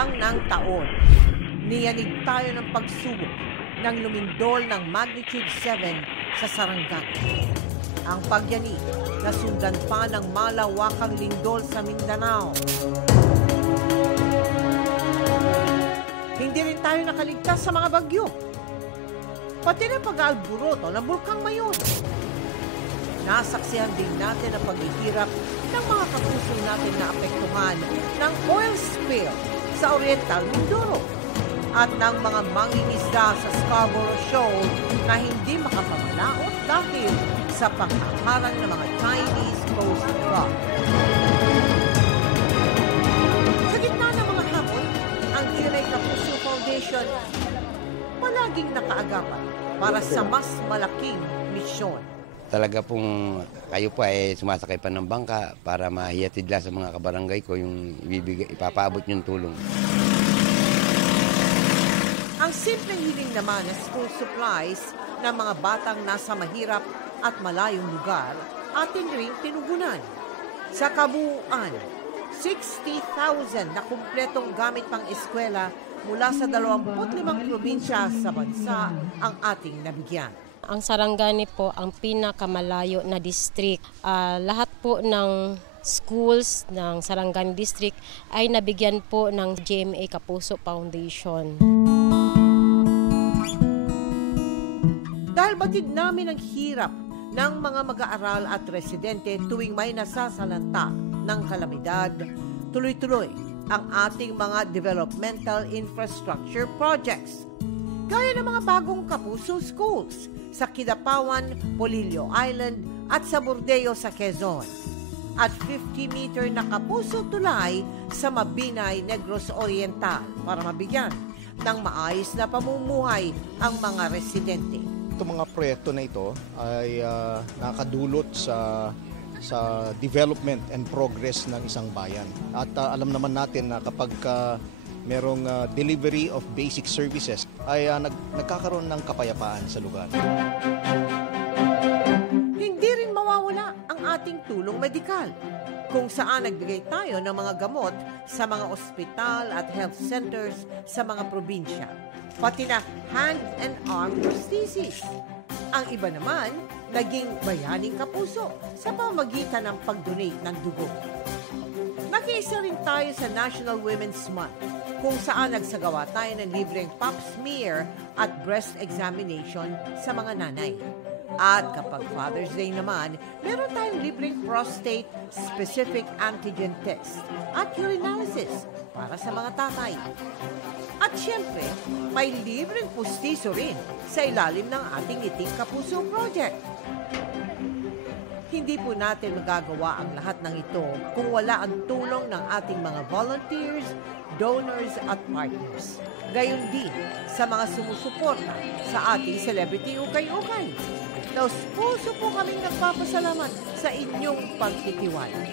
lang ng taon, niyanig tayo ng pagsubok ng lumindol ng magnitude 7 sa Sarangani. Ang pagyanig nasundan pa ng malawakang lindol sa Mindanao. Hindi rin tayo nakaligtas sa mga bagyo. Pati na pag-aalburoto ng Bulkang Mayon. Nasaksihan din natin ang paghihirap ng mga kapuso natin na apektuhan ng oil spill sa Oriental Mindoro at ng mga mangingisda sa Scarborough Shoal na hindi makapamalaot dahil sa panghaharang ng mga Chinese Coast Guard. Sa gitna ng mga hamon, ang Tinay Kapuso Foundation palaging nakaagapan para sa mas malaking misyon. Talaga pong kayo po ay sumasakay pa ng bangka para mahiyatid lang sa mga kabarangay ko yung ipapaabot yung tulong. Ang simpleng hiling naman ng school supplies ng mga batang nasa mahirap at malayong lugar ating ring tinugunan. Sa kabuuan, 60,000 na kumpletong gamit pang eskwela mula sa 25 probinsya sa bansa ang ating nabigyan. Ang Sarangani po ang pinakamalayo na district. Lahat po ng schools ng Sarangani District ay nabigyan po ng GMA Kapuso Foundation. Dahil batid namin ang hirap ng mga mag-aaral at residente tuwing may nasasalanta ng kalamidad, tuloy-tuloy ang ating mga developmental infrastructure projects. Gaya ng mga bagong Kapuso schools sa Kidapawan, Polillo Island at sa Bordeo sa Quezon. At 50-meter na Kapuso tulay sa Mabinay, Negros Oriental para mabigyan ng maayos na pamumuhay ang mga residente. Itong mga proyekto na ito ay nakadulot sa development and progress ng isang bayan. At alam naman natin na kapag merong delivery of basic services ay nagkakaroon ng kapayapaan sa lugar. Hindi rin mawawala ang ating tulong medikal, kung saan nagbigay tayo ng mga gamot sa mga ospital at health centers sa mga probinsya, pati na hand and arm prosthesis. Ang iba naman, naging bayaning kapuso sa pamamagitan ng pag-donate ng dugo. Nakiisa rin tayo sa National Women's Month, kung saan nagsagawa tayo ng libreng pap smear at breast examination sa mga nanay. At kapag Father's Day naman, meron tayong libreng prostate-specific antigen test at urinalysis para sa mga tatay. At syempre, may libreng pustiso rin sa ilalim ng ating Iting Kapuso Project. Hindi po natin magagawa ang lahat ng ito kung wala ang tulong ng ating mga volunteers, donors at partners. Gayon din sa mga sumusuporta sa ating celebrity ukay-ukay. Taos puso po kaming nagpapasalamat sa inyong pagtitiwala.